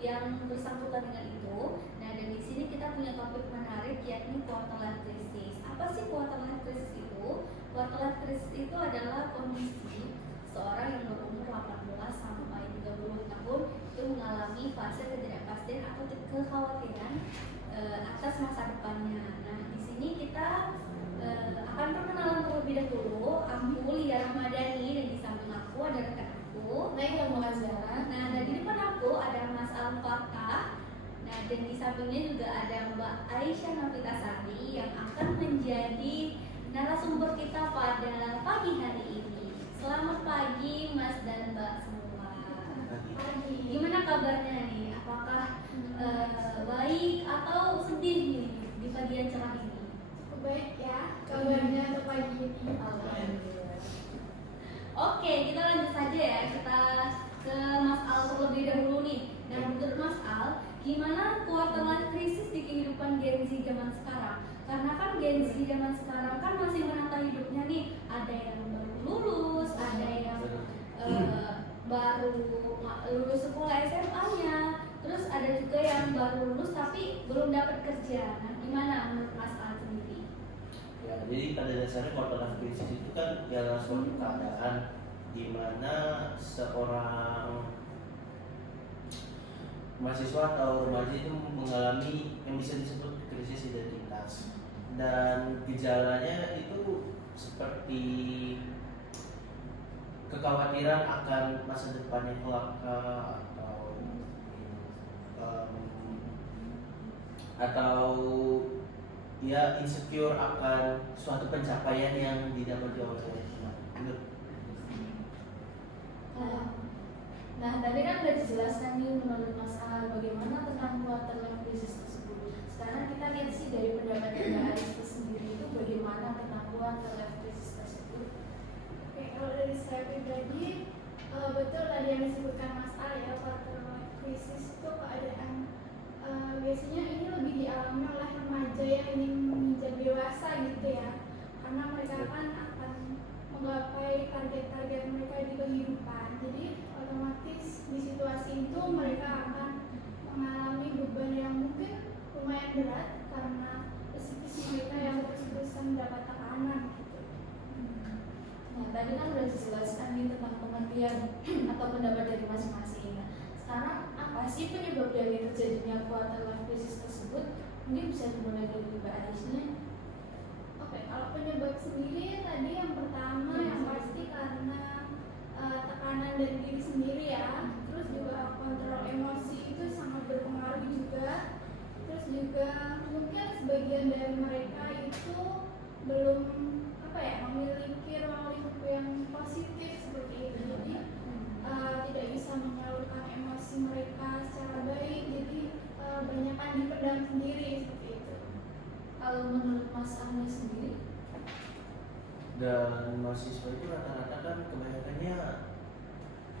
yang bersangkutan dengan itu. Nah, dan di sini kita punya topik menarik yakni quarter life crisis. Apa sih quarter life crisis itu? Quarter life crisis itu adalah kondisi seorang yang berumur 18 sampai 30 tahun itu mengalami fase ketidakpastian atau kekhawatiran atas masa depannya. Nah, di sini kita akan perkenalan terlebih dahulu. Aku Lia Ramadhani dan di samping aku ada rekan aku. Baik, Mbak Azara. Nah, dan di depan aku ada Mas Al-Fatah. Nah, dan di sampingnya juga ada Mbak Aisyah Novitasari yang akan menjadi narasumber kita pada pagi hari ini. Selamat pagi Mas dan Mbak semua. Pagi. Gimana kabarnya nih? Apakah baik atau sedih nih di pagi yang cerah ini? Cukup baik ya kabarnya untuk pagi ini. Alhamdulillah. Oke, kita lanjut saja ya. Kita ke Mas Al terlebih dahulu nih. Nah, menurut Mas Al, gimana quarter life crisis di kehidupan Gen Z zaman sekarang? Karena kan Gen Z zaman sekarang kan masih menata hidupnya nih. Ada yang baru lulus, ada yang baru lulus sekolah SMA-nya, terus ada juga yang baru lulus tapi belum dapat kerja. Nah, gimana menurut Mas Al sendiri? Ya, jadi pada dasarnya quarter life crisis itu kan adalah suatu keadaan di mana seorang mahasiswa atau remaja itu mengalami yang bisa disebut krisis identitas, dan gejalanya itu seperti kekhawatiran akan masa depannya kelak, atau ya insecure akan suatu pencapaian yang didapat oleh Nah, tadi kan udah dijelaskan nih menurut Mas Al bagaimana tentang quarter life crisis tersebut. Sekarang kita lihat sih dari pendapat Mbak Aisyah sendiri itu bagaimana tentang quarter life crisis tersebut. Oke, kalau dari saya pribadi, betul tadi yang disebutkan Mas Al ya, quarter life crisis itu keadaan biasanya ini lebih dialami oleh remaja yang ingin menginjak dewasa gitu ya, karena mereka kan akan menggapai target-target mereka di kehidupan. Jadi otomatis di situasi itu mereka akan mengalami beban yang mungkin lumayan berat karena psikis mereka yang terus-terusan mendapat tekanan gitu. Nah, tadi kan udah dijelaskan nih tentang pengertian atau pendapat dari masing-masing. Nah, sekarang apa sih penyebab dari terjadinya quarter life crisis tersebut? Mungkin bisa dimulai dari Mbak Aisyah. Oke, kalau penyebab sendiri tadi yang pertama yang pasti karena tekanan dari diri sendiri ya. Terus juga kontrol emosi itu sangat berpengaruh juga. Terus juga mungkin sebagian dari mereka itu belum memiliki ruang lingkup yang positif seperti itu. Jadi tidak bisa menyalurkan emosi mereka secara baik. Jadi banyakkan dipendam sendiri seperti itu. Kalau menurut Mas Ahmad sendiri? Dan mahasiswa itu rata-rata kan kebanyakannya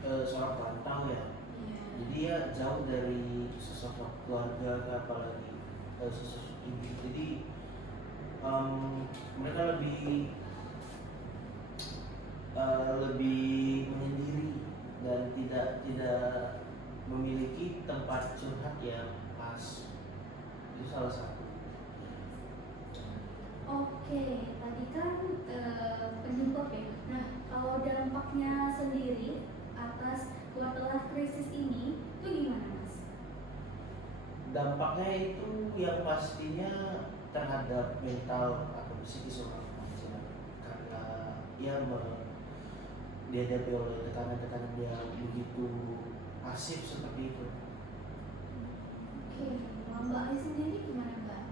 seorang perantau ya. Jadi ya jauh dari sosok keluarga, apalagi sosok ibu. Jadi mereka lebih menyendiri dan tidak memiliki tempat curhat yang pas. Itu salah satu. Oke, tadi kan penyebab ya. Nah, kalau dampaknya sendiri atas quarter life crisis ini itu gimana, Mas? Dampaknya itu yang pastinya terhadap mental atau psikis orang remaja, karena dihadapi oleh tekanan-tekanan yang begitu pasif seperti itu. Oke, kalau Mbak Ai sendiri gimana, Mbak?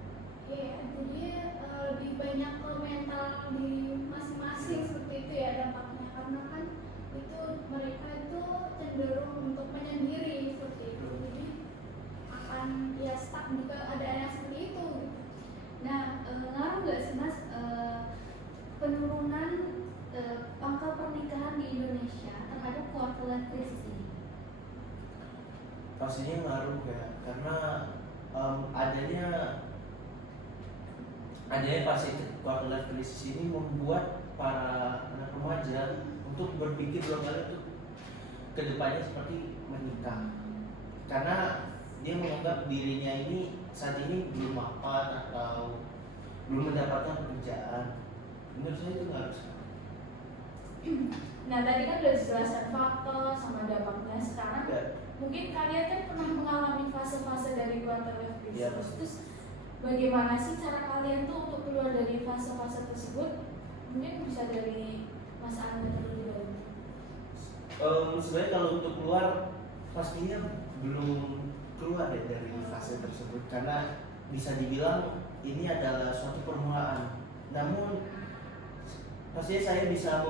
Ya, jadi lebih banyak ke mental di masing-masing seperti itu ya dampaknya, karena kan itu mereka itu cenderung untuk menyendiri seperti itu. Jadi akan ya stuck di keadaan yang seperti itu. Nah, ngaruh nggak sih, Mas, penurunan angka pernikahan di Indonesia terhadap quarter life crisis ini? Pastinya ngaruh ya, karena adanya fase quarter life crisis ini membuat para anak remaja untuk berpikir dua kali untuk kedepannya seperti menikah, karena dia menganggap dirinya ini saat ini belum mapan atau belum mendapatkan pekerjaan. Menurut saya itu nggak harus. Nah tadi kan udah dijelaskan faktor sama dampaknya. Sekarang Ya. mungkin kalian kan pernah mengalami fase-fase dari quarter life crisis. Iya. Terus bagaimana sih cara kalian tuh untuk keluar dari fase-fase tersebut? Mungkin bisa dari Mas Anda terlebih dahulu. Sebenarnya kalau untuk keluar pastinya belum keluar deh dari fase tersebut karena bisa dibilang ini adalah suatu permulaan. Namun pastinya saya bisa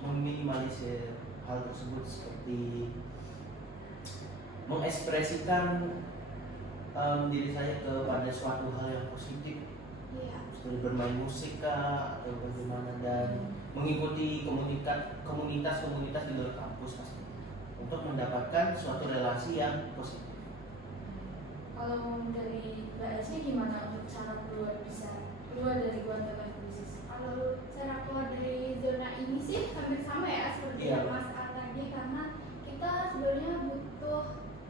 meminimalisir hal tersebut seperti mengekspresikan diri saya kepada suatu hal yang positif, Iya. seperti bermain musik kah, atau bagaimana, dan mengikuti komunitas di luar kampus pasti untuk mendapatkan suatu relasi yang positif. Kalau dari Mbak Esnya gimana untuk cara bisa keluar dari quarter life crisis? Kalau cara keluar dari zona ini sih hampir sama ya seperti Iya. yang Mas Al tadi, karena kita sebenarnya butuh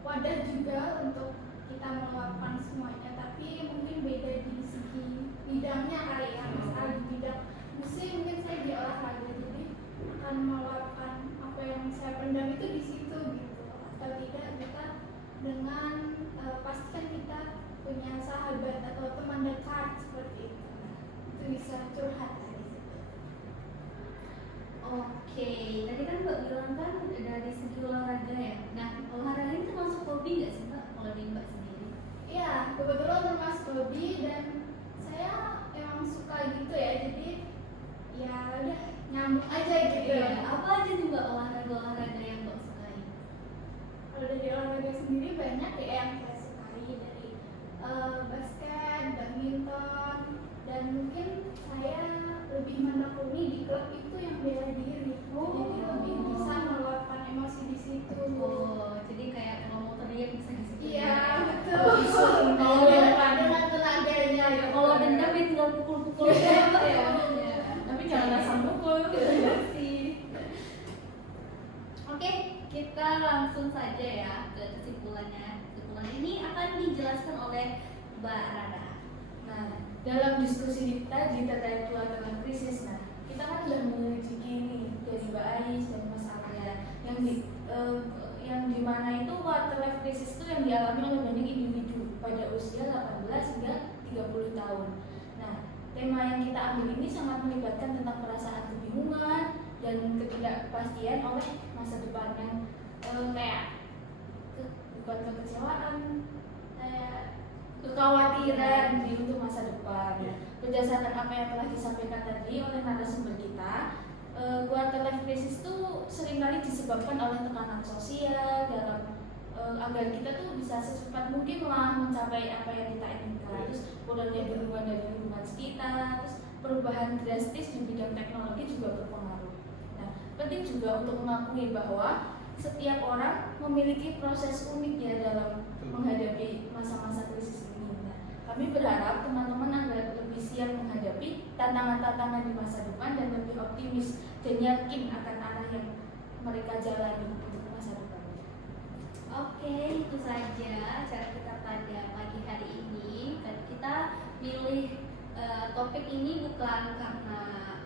wadah juga untuk kita meluapkan semuanya, tapi mungkin beda di segi bidangnya kali ya. Mas Al di bidang musik, mungkin saya di olahraga, jadi akan meluapkan apa yang saya pendam itu di situ gitu. Atau tidak kita dengan pastikan kita punya sahabat atau teman dekat seperti itu. Itu bisa curhat dari situ. Oke, tadi kan Mbak bilang kan dari segi olahraga ya. Nah, olahraga ini termasuk hobi nggak sih Mbak kalau di Mbak sendiri? Iya, kebetulan termasuk hobi dan saya emang suka gitu ya. Jadi ya udah nyambung aja gitu. Iya, apa aja nih Mbak olahraga yang Mbak sukai? Kalau dari olahraga sendiri banyak ya yang saya sukai, dari basket, badminton, dan mungkin saya lebih menekuni di klub itu yang bela diri. Jadi lebih bisa meluapkan emosi di situ. Oh, jadi kayak kalau mau teriak bisa di situ. Iya, betul. Oh, bisa. Kalau Dengan tenaganya ya. kalau dendam ya tinggal pukul-pukul aja Mbak ya. Tapi jangan asal mukul. Iya sih. Oke, kita langsung saja ya ke kesimpulannya. Kesimpulan ini akan dijelaskan oleh Mbak Rada. Nah, dalam diskusi kita di terkait quarter life crisis, nah kita kan sudah menyelidiki nih dari Mbak Ais dan Mas Arya yang dimana itu quarter life crisis itu yang dialami oleh banyak individu pada usia 18 hingga 30 tahun. Nah, tema yang kita ambil ini sangat melibatkan tentang perasaan kebingungan dan ketidakpastian oleh masa depan yang kayak bukan kekecewaan, kayak kekhawatiran di untuk masa depan. Berdasarkan apa yang telah disampaikan tadi oleh narasumber kita, quarter life crisis itu seringkali disebabkan oleh tekanan sosial dalam agar kita tuh bisa secepat mungkin lah mencapai apa yang kita inginkan. Terus kurangnya dukungan dari lingkungan sekitar, terus perubahan drastis di bidang teknologi juga berpengaruh. Nah, penting juga untuk mengakui bahwa setiap orang memiliki proses unik ya dalam menghadapi masa-masa krisis ini. Nah, kami berharap teman-teman agar lebih siap menghadapi tantangan-tantangan di masa depan dan lebih optimis dan yakin akan arah yang mereka jalani untuk masa depan. Oke, itu saja acara kita pada pagi hari ini. Dan kita pilih topik ini bukan karena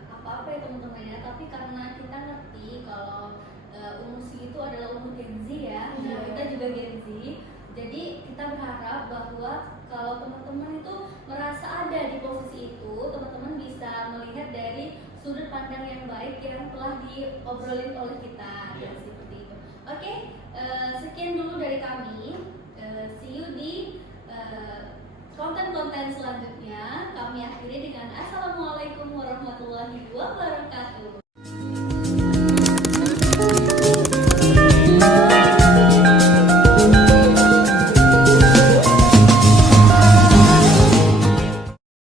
apa-apa ya teman-teman ya, tapi karena kita ngerti kalau Umusi itu adalah umur Gen Z ya. Nah, kita juga Gen Z. Jadi kita berharap bahwa kalau teman-teman itu merasa ada di posisi itu, teman-teman bisa melihat dari sudut pandang yang baik yang telah diobrolin oleh kita. Ya, seperti itu. Oke, sekian dulu dari kami. See you di konten-konten selanjutnya. Kami akhiri dengan Assalamualaikum warahmatullahi wabarakatuh.